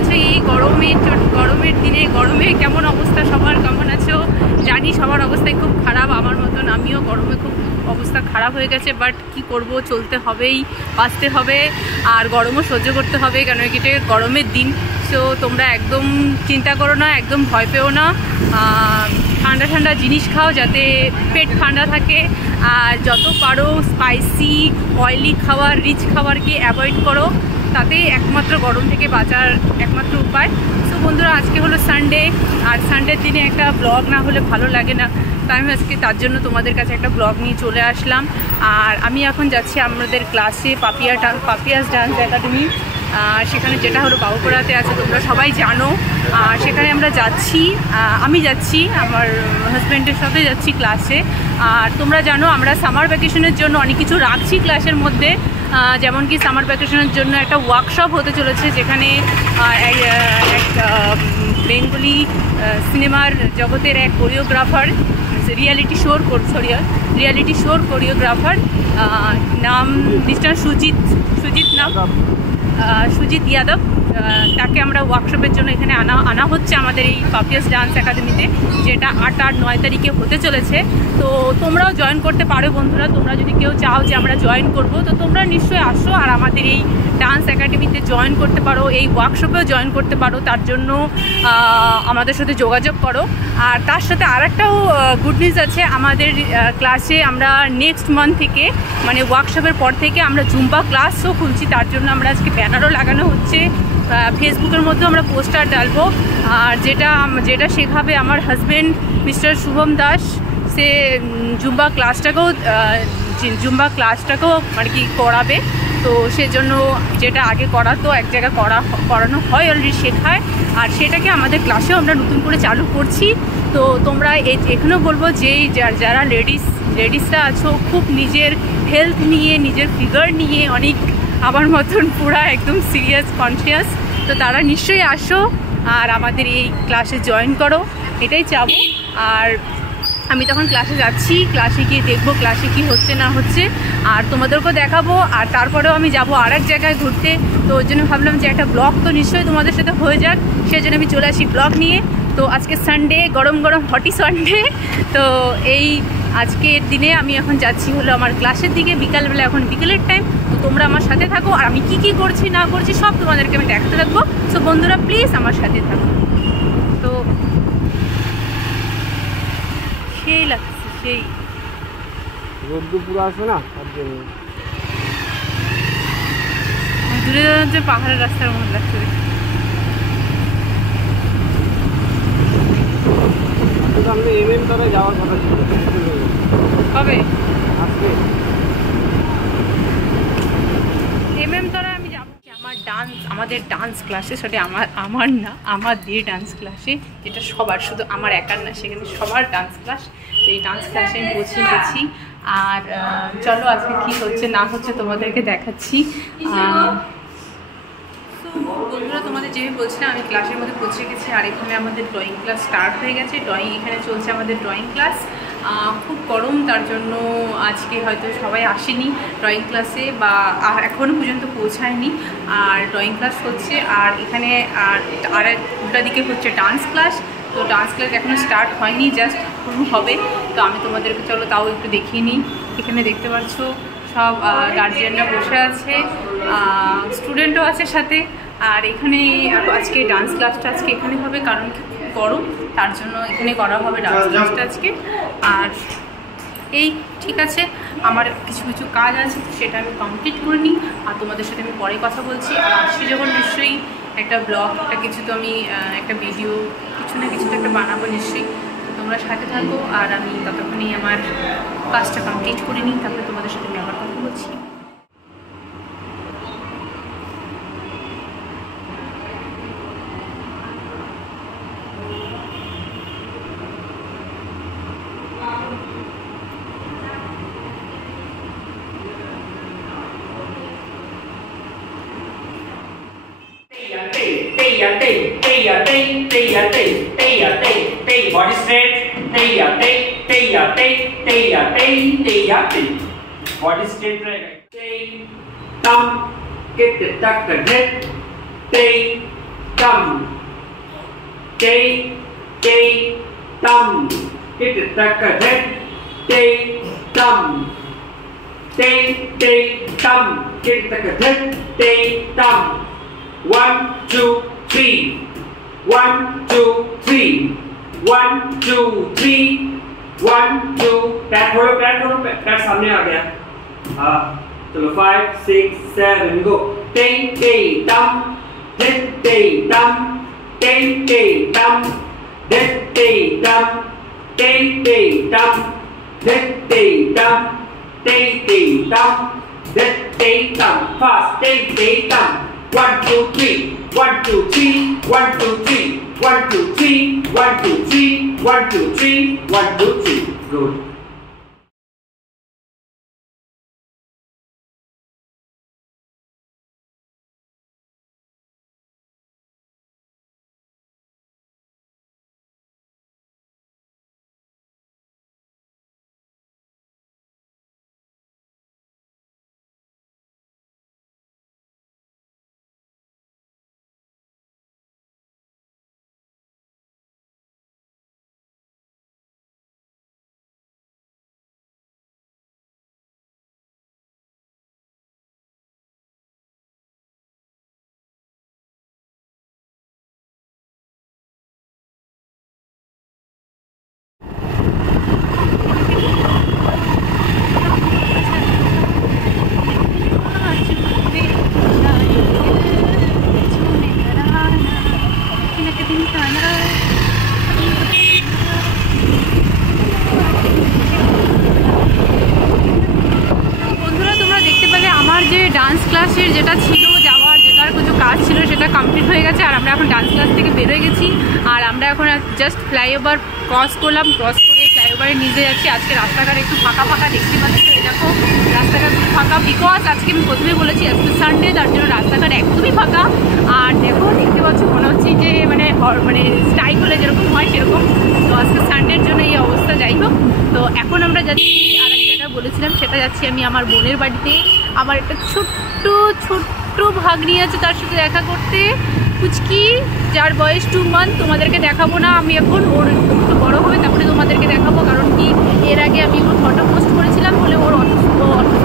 আছো এই গরমের দিনে? গরমে কেমন অবস্থা সবার? কেমন আছো? জানি সবার অবস্থাই খুব খারাপ, আমার মতন আমিও গরমে খুব অবস্থা খারাপ হয়ে গেছে, বাট কি করব, চলতে হবেই, বাঁচতে হবে, আর গরমও সহ্য করতে হবে, কেন এটা গরমের দিন। সো তোমরা একদম চিন্তা করো না, একদম ভয় পেও না, ঠান্ডা ঠান্ডা জিনিস খাও যাতে পেট ঠান্ডা থাকে, আর যত পারো স্পাইসি অয়েলি খাবার, রিচ খাবারকে অ্যাভয়েড করো, তাতেই একমাত্র গরম থেকে বাঁচার একমাত্র উপায়। সো বন্ধুরা, আজকে হলো সানডে, আর সানডের দিনে একটা ব্লগ না হলে ভালো লাগে না, তাই আমি আজকে তার জন্য তোমাদের কাছে একটা ব্লগ নিয়ে চলে আসলাম। আর আমি এখন যাচ্ছি আমাদের ক্লাসে, পাপিয়াস ডান্স একাডেমি, সেখানে যেটা হলো বাবুপাড়াতে আছে, তোমরা সবাই জানো। সেখানে আমরা যাচ্ছি, আমি যাচ্ছি, আমার হাজব্যান্ডের সাথে যাচ্ছি ক্লাসে। আর তোমরা জানো আমরা সামার ভ্যাকেশনের জন্য অনেক কিছু রাখছি ক্লাসের মধ্যে, যেমন কি সামার ভ্যাকেশনের জন্য একটা ওয়ার্কশপ হতে চলেছে, যেখানে এক বেঙ্গলি সিনেমার জগতের এক কোরিওগ্রাফার, রিয়ালিটি শোর কোরিওগ্রাফার, নাম মিস্টার সুজিত যাদব, তাকে আমরা ওয়ার্কশপের জন্য এখানে আনা হচ্ছে আমাদের এই পাপিয়াস ডান্স একাডেমিতে, যেটা 8 আর 9 তারিখে হতে চলেছে। তো তোমরাও জয়েন করতে পারো বন্ধুরা, তোমরা যদি কেউ চাও যে আমরা জয়েন করব, তো তোমরা নিশ্চয়ই আসো আর আমাদের এই ডান্স একাডেমিতে জয়েন করতে পারো, এই ওয়ার্কশপেও জয়েন করতে পারো, তার জন্য আমাদের সাথে যোগাযোগ করো। আর তার সাথে আরেকটাও গুড নিউজ আছে, আমাদের ক্লাসে আমরা নেক্সট মান্থ থেকে, মানে ওয়ার্কশপের পর থেকে আমরা জুম্বা ক্লাসও খুলছি, তার জন্য আমরা আজকে ব্যানারও লাগানো হচ্ছে, ফেসবুকের মধ্যে আমরা পোস্টার ডালবো। আর যেটা শেখাবে আমার হাজব্যান্ড মিস্টার শুভম দাস, সে জুম্বা ক্লাসটাকেও আর কি করাবে। তো সেজন্য যেটা আগে করাতো এক জায়গায় করানো হয়, অলরেডি শেখায়, আর সেটাকে আমাদের ক্লাসেও আমরা নতুন করে চালু করছি। তো তোমরা এখানেও বলবো যে যারা লেডিসরা আছো, খুব নিজের হেলথ নিয়ে, নিজের ফিগার নিয়ে অনেক আমার মতন পুরা একদম সিরিয়াস কনসিয়াস, তো তারা নিশ্চয়ই আসো আর আমাদের এই ক্লাসে জয়েন করো, এটাই চাবো। আর আমি তখন ক্লাসে যাচ্ছি, ক্লাসে গিয়ে দেখবো ক্লাসে কি হচ্ছে না হচ্ছে, আর তোমাদেরকেও দেখাবো। আর তারপরেও আমি যাবো আর এক জায়গায় ঘুরতে, তো ওই জন্য ভাবলাম যে একটা ব্লগ তো নিশ্চয়ই তোমাদের সাথে হয়ে যাক, সেই জন্য আমি চলে আসি ব্লগ নিয়ে। তো আজকে সানডে, গরম হটি সানডে, তো এই আজকের দিনে আমি এখন যাচ্ছি হলো আমার ক্লাসের দিকে, বিকালবেলা, এখন বিকেলের টাইম। তো তোমরা আমার সাথে থাকো, আর আমি কি করছি না করছি সব তোমাদেরকে আমি দেখাতে থাকবো। সো বন্ধুরা প্লিজ আমার সাথে থাকো। তো সেই লাগছে, সেই রোদ্দুর পুরো আসবে না, তার জন্য দূরে যাচ্ছে, পাহাড়ের রাস্তার মধ্যে লাগছে। সামনে এমএম তলায় যাওয়ার কথা ছিল, কবে আজকে এমএম তলায় আমি যাবো। আমাদের ডান্স ক্লাসে, সেটা আমার না, আমাদের ডান্স ক্লাসে, যেটা সবার, শুধু আমার একার না, সেখানে সবার ডান্স ক্লাস। তো এই ডান্স ক্লাসে আমি পৌঁছে গেছি, আর চলো আজকে কি হচ্ছে না হচ্ছে তোমাদেরকে দেখাচ্ছি। বন্ধুরা, তোমাদের যেভাবে বলছিলাম, আমি ক্লাসের মধ্যে পৌঁছে গেছি, আর এখানে আমাদের ড্রয়িং ক্লাস স্টার্ট হয়ে গেছে। এখানে চলছে আমাদের ড্রয়িং ক্লাস। খুব গরম, তার জন্য আজকে হয়তো সবাই আসেনি ড্রয়িং ক্লাসে, বা এখনও পর্যন্ত পৌঁছায়নি, আর ড্রয়িং ক্লাস হচ্ছে। আর এখানে আর একটা দিকে হচ্ছে ডান্স ক্লাস। তো ডান্স ক্লাস এখনও স্টার্ট হয়নি, জাস্ট শুরু হবে। তো আমি তোমাদেরকে চলো তাও একটু দেখিয়ে নিই। এখানে দেখতে পাচ্ছ সব গার্জিয়ানরা বসে আছে, স্টুডেন্টও আছে সাথে। আর এখানে আজকে ডান্স ক্লাসটা আজকে এখানে হবে, কারণ গরম, তার জন্য এখানে করা হবে ডান্স ক্লাসটা আজকে। আর এই ঠিক আছে, আমার কিছু কাজ আছে, সেটা আমি কমপ্লিট করে নিই, আর তোমাদের সাথে আমি পরে কথা বলছি। আর আসছি যখন নিশ্চয়ই একটা ব্লগ, একটা কিছু তো আমি একটা ভিডিও কিছু না কিছু তো একটা বানাবো নিশ্চয়ই। তো তোমরা সাথে থাকো, আর আমি ততক্ষণেই আমার কাজটা কমপ্লিট করে নিই, তারপরে তোমাদের সাথে আমি আবার কথা বলছি। Body straight, body straight रहेगा. Down, get the tuck the head, tam. Tay, tay, tam. Hit it like a head. Tay, tam. Tay, tay, tam. Hit it like a head. Tay, tam. 1, 2, 3. 1, 2, 3. 1, 2, 3. 1, 2. पैर छोड़ो, पैर सामने आ गया. हाँ, चलो 5, 6, 7, go. Tay, tay, tam. Hit, tay, tam. Tay, tay, tam. Hit, tay, tam. Tay, tay, tam. Hit, tay, tam. Tay, tay, tam. Hit, tay, tam. Fast. Tay, tay, tam. 1, 2, 3. 1, 2, 3. 1, 2, 3. 1, 2, 3. 1, 2, 3. 1, 2, 3. 1, 2, 3. Good. Dance ক্লাসের যেটা ছিল যাওয়ার, যেটার কিছু কাজ ছিল সেটা complete হয়ে গেছে। আর আমরা এখন ডান্স ক্লাস থেকে বেরোয় গেছি। আর আমরা এখন জাস্ট ফ্লাইওভার ক্রস করলাম, ক্রস করে ফ্লাইওভারে নিচে যাচ্ছি। আজকে রাস্তাঘাট একটু ফাঁকা ফাঁকা দেখতে পাচ্ছি। তো দেখো রাস্তাঘাট খুব ফাঁকা, বিকজ আজকে আমি প্রথমে বলেছি আজকে সানডে, তার জন্য রাস্তাঘাট একদমই ফাঁকা। আর দেখো দেখতে পাচ্ছি মনে হচ্ছে যে মানে স্ট্রাইক হলে যেরকম হয় সেরকম। তো আজকে সানডের জন্য এই অবস্থা। যাই হোক, তো এখন আমরা যাচ্ছি আর এক জায়গায় বলেছিলাম সেটা যাচ্ছি আমি আমার বোনের বাড়িতে। আমার একটা ছোট্ট ভাগ্নি আছে, তার সাথে দেখা করতে। পুচকি, যার বয়স 2 মান্থ। তোমাদেরকে দেখাবো না আমি এখন, ওর একটু বড় হবে তারপরে তোমাদেরকে দেখাবো। কারণ কি, এর আগে আমি ওর ফটো পোস্ট করেছিলাম বলে ওর অসুস্থ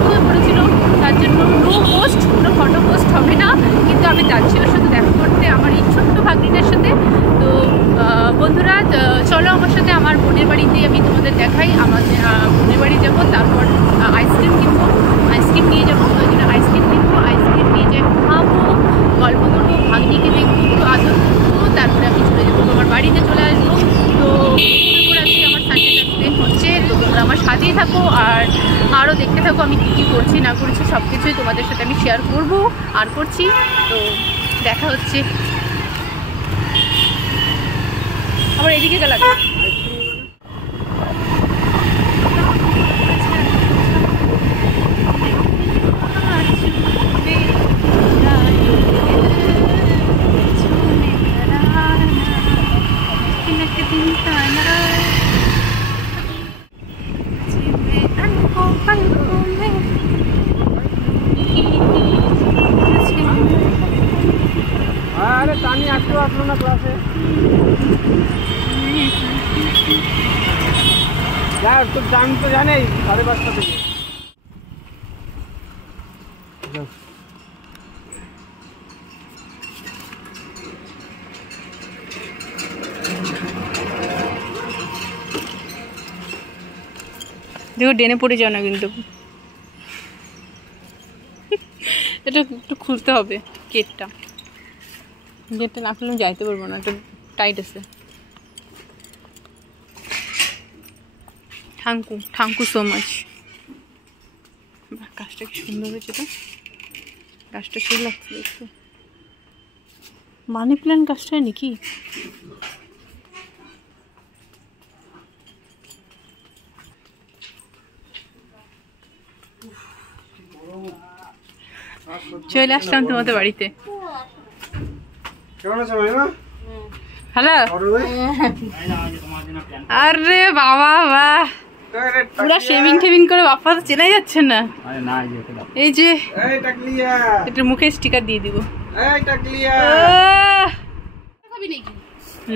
হয়ে পড়েছিল, তার জন্য কোনো ফটো পোস্ট হবে না। কিন্তু আমি যাচ্ছি ওর সাথে দেখা করতে, আমার এই ছোট্ট ভাগ্নিটার সাথে। তো বন্ধুরা চলো আমার সাথে আমার বোনের বাড়িতে আমি তোমাদের দেখাই। আমাদের বোনের বাড়ি যাবো, তারপর আইসক্রিম কিনবো, আইসক্রিম নিয়ে যাবো। ওই জন্য আইসক্রিম কিনবো, আইসক্রিম নিয়ে যাই খাবো, গল্প করবো, ভাগ্নিকে দেখবো, একটু আদর করবো, তারপরে আমি চলে যাবো তোমার বাড়িতে চলে আসবো। তো আজকে আমার সানডেটা স্পেন্ড হচ্ছে। তো তোমরা আমার সাথেই থাকো আর আরও দেখতে থাকো আমি কী কী করছি না করছি, সব কিছুই তোমাদের সাথে আমি শেয়ার করবো আর করছি। তো দেখা হচ্ছে। আবার এদিকে গেলাম। अरे तानी আসলো না ক্লাসে। यार तो टाइम तो जाने 5:30 থেকে। দেখো ডেনে পড়ে যাও না কিন্তু। এটা একটু খুলতে হবে গেটটা, গেটটা না খুললে যাইতে পারবো না, একটু টাইট আছে। Thank you so much. গাছটা কি সুন্দর হয়েছে, তো গাছটা সেই লাগছে একটু। মানি প্ল্যান্ট গাছটা নাকি? চলে আসলাম তোমাদের বাড়িতে। হ্যালো, আরে বাবা বাহ, পুরা শেভিং টেভিং করে বাপ্পা তো চেনাই যাচ্ছে না। এই যে একটু মুখে স্টিকার দিয়ে দিব।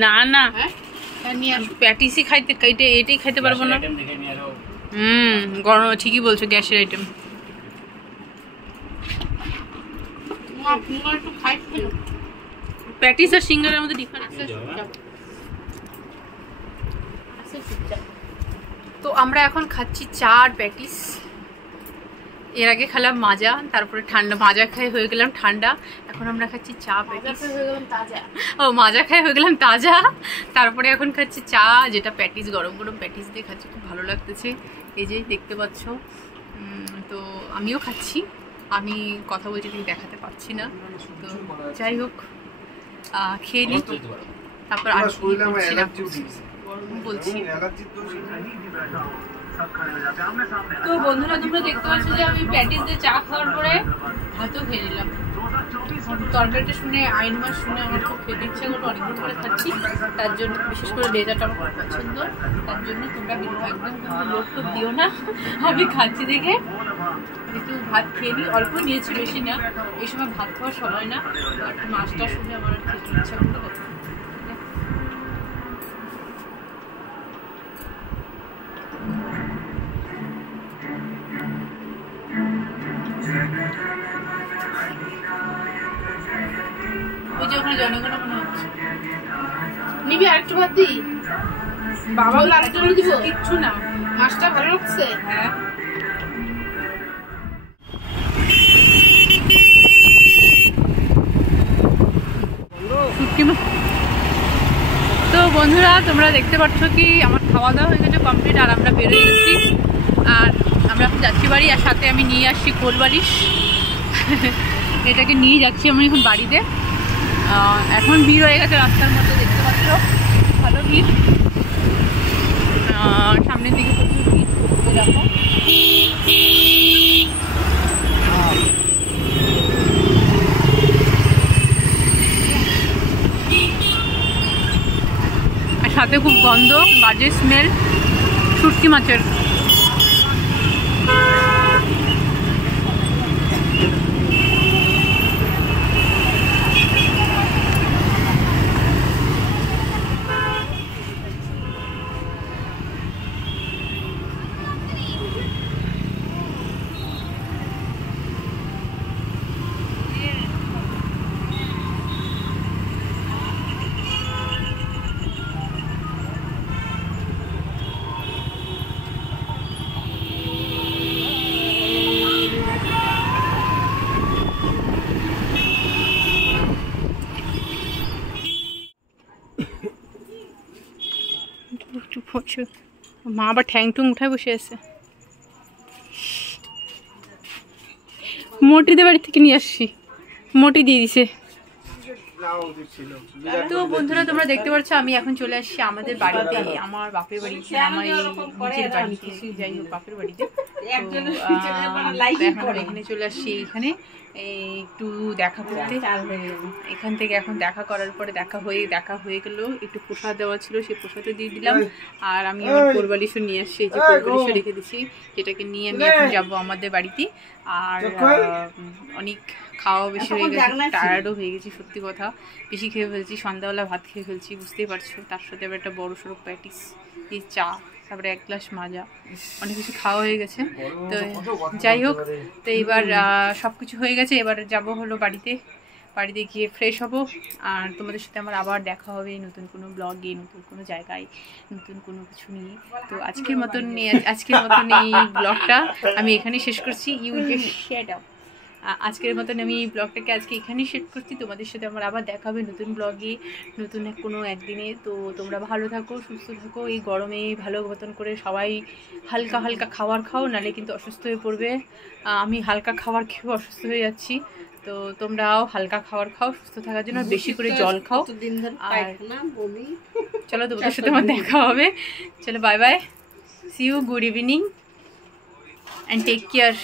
না না প্যাটিসই খাইতে এটাই খাইতে পারবো না। গরম, ঠিকই বলছো, গ্যাসের আইটেম। প্যাটিস আর সিঙ্গারের মধ্যে ডিফারেন্স। তো আমরা এখন খাচ্ছি চা আর প্যাটিস। এর আগে খেলাম মাজা, তারপরে ঠান্ডা, মাজা খাই হয়ে গেলাম ঠান্ডা, এখন আমরা খাচ্ছি চা প্যাটিস। ও মাজা খাই হয়ে গেলাম তাজা, তারপরে এখন খাচ্ছি চা, যেটা প্যাটিস, গরম গরম প্যাটিস দিয়ে খাচ্ছি, খুব ভালো লাগতেছে। এই যে দেখতে পাচ্ছ, তো আমিও খাচ্ছি, আমি কথা বলছি ঠিক দেখাতে পাচ্ছি না, তো যাই হোক খেয়ে নিই, তারপর আর বলছি। তো বন্ধুরা তোমরা দেখতে পাচ্ছ যে আমি প্যাটিস দিয়ে চা খাওয়ার পরে ভাতও খেয়ে নিলাম। তরকারিটা শুনে, আইন মাস শুনে আমার খুব খেতে ইচ্ছা করলো, অনেকদিন ধরে খাচ্ছি, তার জন্য বিশেষ করে লেজারটা আমার খুব পছন্দ, তার জন্য তোমরা একদম লোক তো দিও না, আমি খাচ্ছি দেখে একটু ভাত খেয়ে নিই। অল্প নিয়েছি, বেশি না, এই সময় ভাত খাওয়ার সময় না, বাট মাছটা শুনে আমার আর খেতে ইচ্ছা করলো। ওই যে ওখানে জনগণ মনে হচ্ছে। নিবি আরেকটু ভাত দিই? বাবা আরেকটু দিব? কিচ্ছু না, মাছটা ভালো লাগছে। হ্যাঁ। তো বন্ধুরা তোমরা দেখতে পাচ্ছ কি আমার খাওয়া দাওয়া হয়ে গেছে কমপ্লিট, আর আমরা বেরোয় গেছি, আর আমরা এখন যাচ্ছি বাড়ি, আর সাথে আমি নিয়ে আসছি কোল বালিশ, এটাকে নিয়ে যাচ্ছি আমি এখন বাড়িতে। এখন ভিড় হয়ে গেছে রাস্তার মধ্যে, দেখতে পাচ্ছ ভালো ভিড়, সামনের দিকে প্রচুর ভিড়, দেখো। আর সাথে খুব গন্ধ, বাজে স্মেল শুটকি মাছের। মা আবার ঠ্যাং টুং উঠায় বসে আছে। মোটিদের বাড়ি থেকে নিয়ে আসছি, মোটি দিয়ে দিছে। তো বন্ধুরা তোমরা দেখতে পাচ্ছ আমি এখন চলে আসছি আমাদের বাড়িতে, আমার বাপের বাড়ি, আমার এই নিজের বাড়িতে, যাই হোক বাপের বাড়িতে। এখন এখানে চলে আসছি, এখানে একটু দেখা করতে, এখান থেকে এখন দেখা করার পরে দেখা হয়ে গেল, একটু প্রসাদ দেওয়া ছিল, সেই প্রসাদও দিয়ে দিলাম, আর আমি আমার কোলবালিশও নিয়ে আসছি, এই যে কোলবালিশও রেখে দিচ্ছি, যেটাকে নিয়ে আমি এখন যাবো আমাদের বাড়িতে। আর অনেক খাওয়া বেশি হয়ে গেছে, টায়ার্ডও হয়ে গেছি, সত্যি কথা বেশি খেয়ে ফেলছি, সন্ধ্যাবেলা ভাত খেয়ে ফেলছি, বুঝতেই পারছো, তার সাথে আবার একটা বড় সড়ো প্যাটিস, এই চা, তারপরে 1 গ্লাস মাজা, অনেক কিছু খাওয়া হয়ে গেছে। তো যাই হোক, তো এবার সব কিছু হয়ে গেছে, এবার যাব হলো বাড়িতে গিয়ে ফ্রেশ হব, আর তোমাদের সাথে আমার আবার দেখা হবে নতুন কোনো ব্লগে, নতুন কোনো জায়গায়, নতুন কোনো কিছু নিয়ে। তো আজকের মতন এই ব্লগটা আমি এখানেই শেষ করছি। আজকের মতন আমি এই ব্লগটাকে আজকে এখানেই শেষ করছি। তোমাদের সাথে আমার আবার দেখা হবে নতুন ব্লগে, নতুন কোনো একদিনে। তো তোমরা ভালো থাকো, সুস্থ থাকো, এই গরমে ভালো মতন করে সবাই হালকা হালকা খাবার খাও, নাহলে কিন্তু অসুস্থ হয়ে পড়বে। আমি হালকা খাবার খেয়ে অসুস্থ হয়ে যাচ্ছি, তো তোমরাও হালকা খাবার খাও সুস্থ থাকার জন্য, বেশি করে জল খাও। আর চলো তোমাদের সাথে আমার দেখা হবে, চলো bye bye, see you, good evening and take care.